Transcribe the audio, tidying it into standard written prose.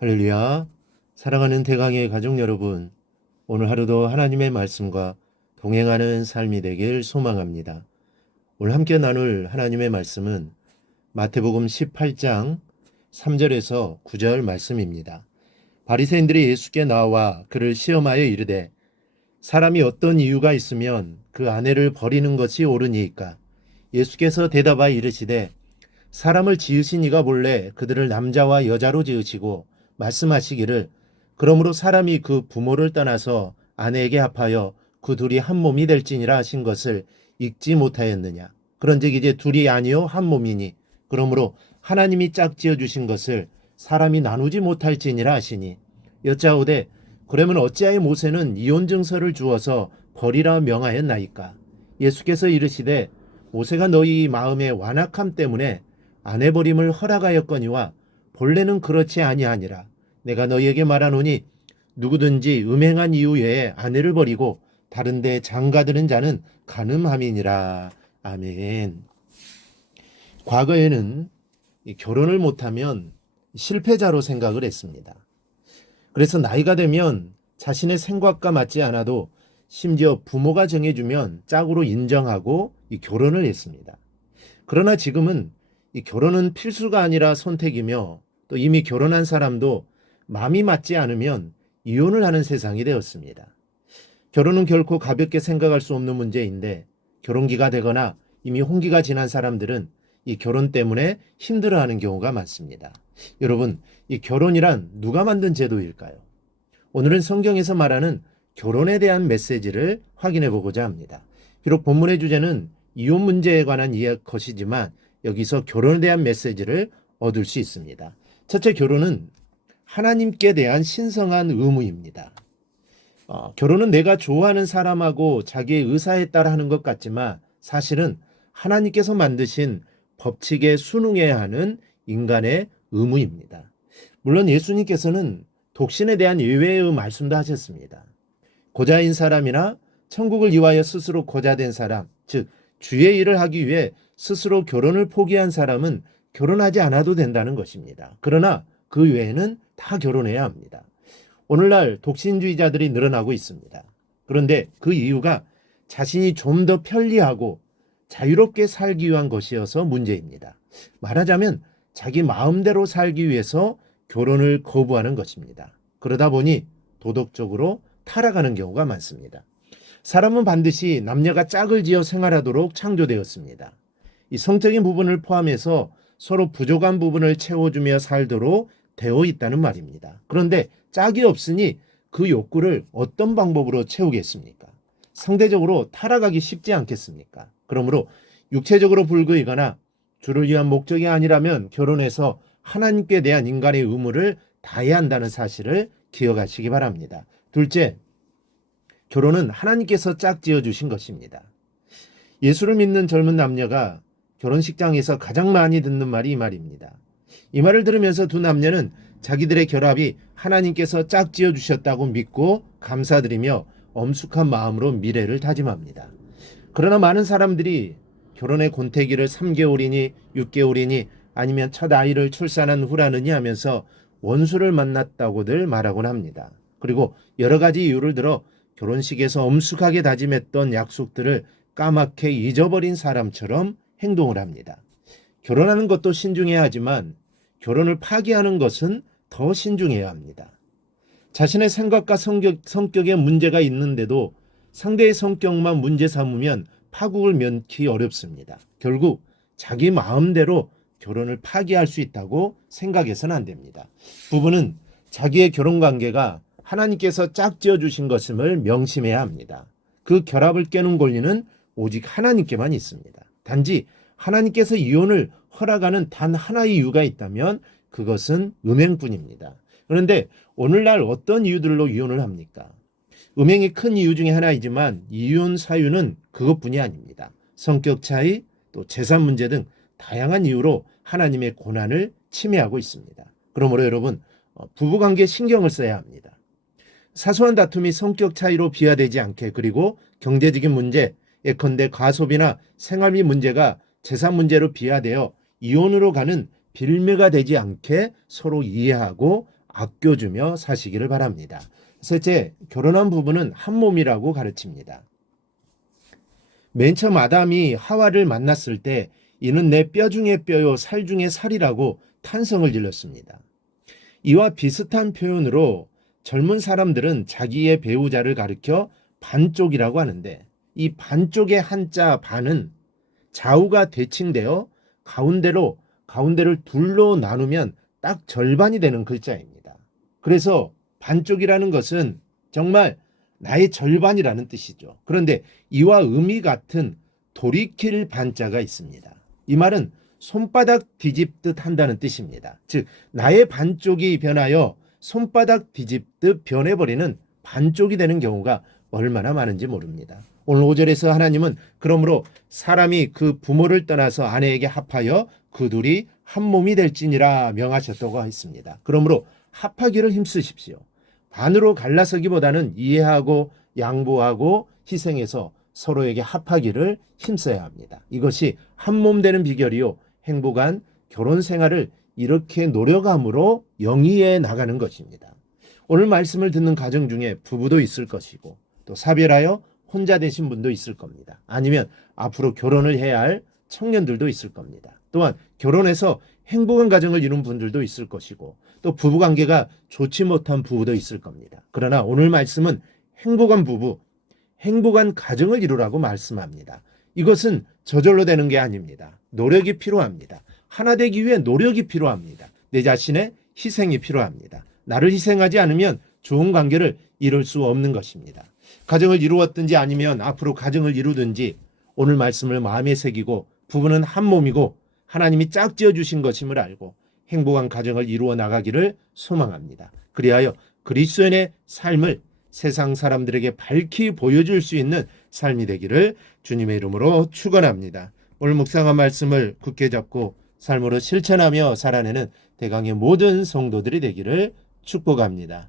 할렐루야. 사랑하는 대강의 가족 여러분, 오늘 하루도 하나님의 말씀과 동행하는 삶이 되길 소망합니다. 오늘 함께 나눌 하나님의 말씀은 마태복음 18장 3절에서 9절 말씀입니다. 바리새인들이 예수께 나와 그를 시험하여 이르되 사람이 어떤 이유가 있으면 그 아내를 버리는 것이 옳으니이까? 예수께서 대답하여 이르시되 사람을 지으신 이가 본래 그들을 남자와 여자로 지으시고 말씀하시기를 그러므로 사람이 그 부모를 떠나서 아내에게 합하여 그 둘이 한 몸이 될지니라 하신 것을 읽지 못하였느냐. 그런즉 이제 둘이 아니요 한 몸이니 그러므로 하나님이 짝지어 주신 것을 사람이 나누지 못할지니라 하시니 여짜오되 그러면 어찌하여 모세는 이혼 증서를 주어서 버리라 명하였나이까? 예수께서 이르시되 모세가 너희 마음의 완악함 때문에 아내 버림을 허락하였거니와 본래는 그렇지 아니하니라. 내가 너희에게 말하노니 누구든지 음행한 이유 외에 아내를 버리고 다른 데 장가드는 자는 간음함이니라. 아멘. 과거에는 결혼을 못하면 실패자로 생각을 했습니다. 그래서 나이가 되면 자신의 생각과 맞지 않아도 심지어 부모가 정해주면 짝으로 인정하고 결혼을 했습니다. 그러나 지금은 이 결혼은 필수가 아니라 선택이며 또 이미 결혼한 사람도 마음이 맞지 않으면 이혼을 하는 세상이 되었습니다. 결혼은 결코 가볍게 생각할 수 없는 문제인데 결혼기가 되거나 이미 혼기가 지난 사람들은 이 결혼 때문에 힘들어하는 경우가 많습니다. 여러분, 이 결혼이란 누가 만든 제도일까요? 오늘은 성경에서 말하는 결혼에 대한 메시지를 확인해 보고자 합니다. 비록 본문의 주제는 이혼 문제에 관한 것이지만 여기서 결혼에 대한 메시지를 얻을 수 있습니다. 첫째, 결혼은 하나님께 대한 신성한 의무입니다. 결혼은 내가 좋아하는 사람하고 자기의 의사에 따라 하는 것 같지만 사실은 하나님께서 만드신 법칙에 순응해야 하는 인간의 의무입니다. 물론 예수님께서는 독신에 대한 예외의 말씀도 하셨습니다. 고자인 사람이나 천국을 위하여 스스로 고자된 사람, 즉 주의 일을 하기 위해 스스로 결혼을 포기한 사람은 결혼하지 않아도 된다는 것입니다. 그러나 그 외에는 다 결혼해야 합니다. 오늘날 독신주의자들이 늘어나고 있습니다. 그런데 그 이유가 자신이 좀 더 편리하고 자유롭게 살기 위한 것이어서 문제입니다. 말하자면 자기 마음대로 살기 위해서 결혼을 거부하는 것입니다. 그러다 보니 도덕적으로 타락하는 경우가 많습니다. 사람은 반드시 남녀가 짝을 지어 생활하도록 창조되었습니다. 이 성적인 부분을 포함해서 서로 부족한 부분을 채워주며 살도록 되어 있다는 말입니다. 그런데 짝이 없으니 그 욕구를 어떤 방법으로 채우겠습니까? 상대적으로 타락하기 쉽지 않겠습니까? 그러므로 육체적으로 불구이거나 주를 위한 목적이 아니라면 결혼해서 하나님께 대한 인간의 의무를 다해야 한다는 사실을 기억하시기 바랍니다. 둘째, 결혼은 하나님께서 짝지어 주신 것입니다. 예수를 믿는 젊은 남녀가 결혼식장에서 가장 많이 듣는 말이 이 말입니다. 이 말을 들으면서 두 남녀는 자기들의 결합이 하나님께서 짝지어 주셨다고 믿고 감사드리며 엄숙한 마음으로 미래를 다짐합니다. 그러나 많은 사람들이 결혼의 권태기를 3개월이니 6개월이니 아니면 첫 아이를 출산한 후라느니 하면서 원수를 만났다고들 말하곤 합니다. 그리고 여러 가지 이유를 들어 결혼식에서 엄숙하게 다짐했던 약속들을 까맣게 잊어버린 사람처럼 행동을 합니다. 결혼하는 것도 신중해야 하지만 결혼을 파기하는 것은 더 신중해야 합니다. 자신의 생각과 성격에 문제가 있는데도 상대의 성격만 문제 삼으면 파국을 면키 어렵습니다. 결국 자기 마음대로 결혼을 파기할 수 있다고 생각해서는 안 됩니다. 부부는 자기의 결혼 관계가 하나님께서 짝지어 주신 것임을 명심해야 합니다. 그 결합을 깨는 권리는 오직 하나님께만 있습니다. 단지 하나님께서 이혼을 허락하는 단 하나의 이유가 있다면 그것은 음행뿐입니다. 그런데 오늘날 어떤 이유들로 이혼을 합니까? 음행이 큰 이유 중에 하나이지만 이혼 사유는 그것뿐이 아닙니다. 성격 차이, 또 재산 문제 등 다양한 이유로 하나님의 고난을 침해하고 있습니다. 그러므로 여러분, 부부관계에 신경을 써야 합니다. 사소한 다툼이 성격 차이로 비화되지 않게, 그리고 경제적인 문제, 예컨대 가소비나 생활비 문제가 재산 문제로 비화되어 이혼으로 가는 빌미가 되지 않게 서로 이해하고 아껴주며 사시기를 바랍니다. 셋째, 결혼한 부부는 한 몸이라고 가르칩니다. 맨 처음 아담이 하와를 만났을 때 이는 내 뼈 중에 뼈요 살 중에 살이라고 탄성을 질렀습니다. 이와 비슷한 표현으로 젊은 사람들은 자기의 배우자를 가리켜 반쪽이라고 하는데, 이 반쪽의 한자 반은 좌우가 대칭되어 가운데를 둘로 나누면 딱 절반이 되는 글자입니다. 그래서 반쪽이라는 것은 정말 나의 절반이라는 뜻이죠. 그런데 이와 의미 같은 돌이킬 반자가 있습니다. 이 말은 손바닥 뒤집듯 한다는 뜻입니다. 즉 나의 반쪽이 변하여 손바닥 뒤집듯 변해버리는 반쪽이 되는 경우가 얼마나 많은지 모릅니다. 오늘 5절에서 하나님은 그러므로 사람이 그 부모를 떠나서 아내에게 합하여 그 둘이 한 몸이 될지니라 명하셨다고 했습니다. 그러므로 합하기를 힘쓰십시오. 반으로 갈라서기보다는 이해하고 양보하고 희생해서 서로에게 합하기를 힘써야 합니다. 이것이 한 몸 되는 비결이요, 행복한 결혼 생활을 이렇게 노력함으로 영위해 나가는 것입니다. 오늘 말씀을 듣는 가정 중에 부부도 있을 것이고 또 사별하여 혼자 되신 분도 있을 겁니다. 아니면 앞으로 결혼을 해야 할 청년들도 있을 겁니다. 또한 결혼해서 행복한 가정을 이룬 분들도 있을 것이고 또 부부관계가 좋지 못한 부부도 있을 겁니다. 그러나 오늘 말씀은 행복한 부부, 행복한 가정을 이루라고 말씀합니다. 이것은 저절로 되는 게 아닙니다. 노력이 필요합니다. 하나 되기 위해 노력이 필요합니다. 내 자신의 희생이 필요합니다. 나를 희생하지 않으면 좋은 관계를 이룰 수 없는 것입니다. 가정을 이루었든지 아니면 앞으로 가정을 이루든지 오늘 말씀을 마음에 새기고 부부는 한 몸이고 하나님이 짝지어 주신 것임을 알고 행복한 가정을 이루어 나가기를 소망합니다. 그리하여 그리스도인의 삶을 세상 사람들에게 밝히 보여줄 수 있는 삶이 되기를 주님의 이름으로 축원합니다. 오늘 묵상한 말씀을 굳게 잡고 삶으로 실천하며 살아내는 대강의 모든 성도들이 되기를 축복합니다.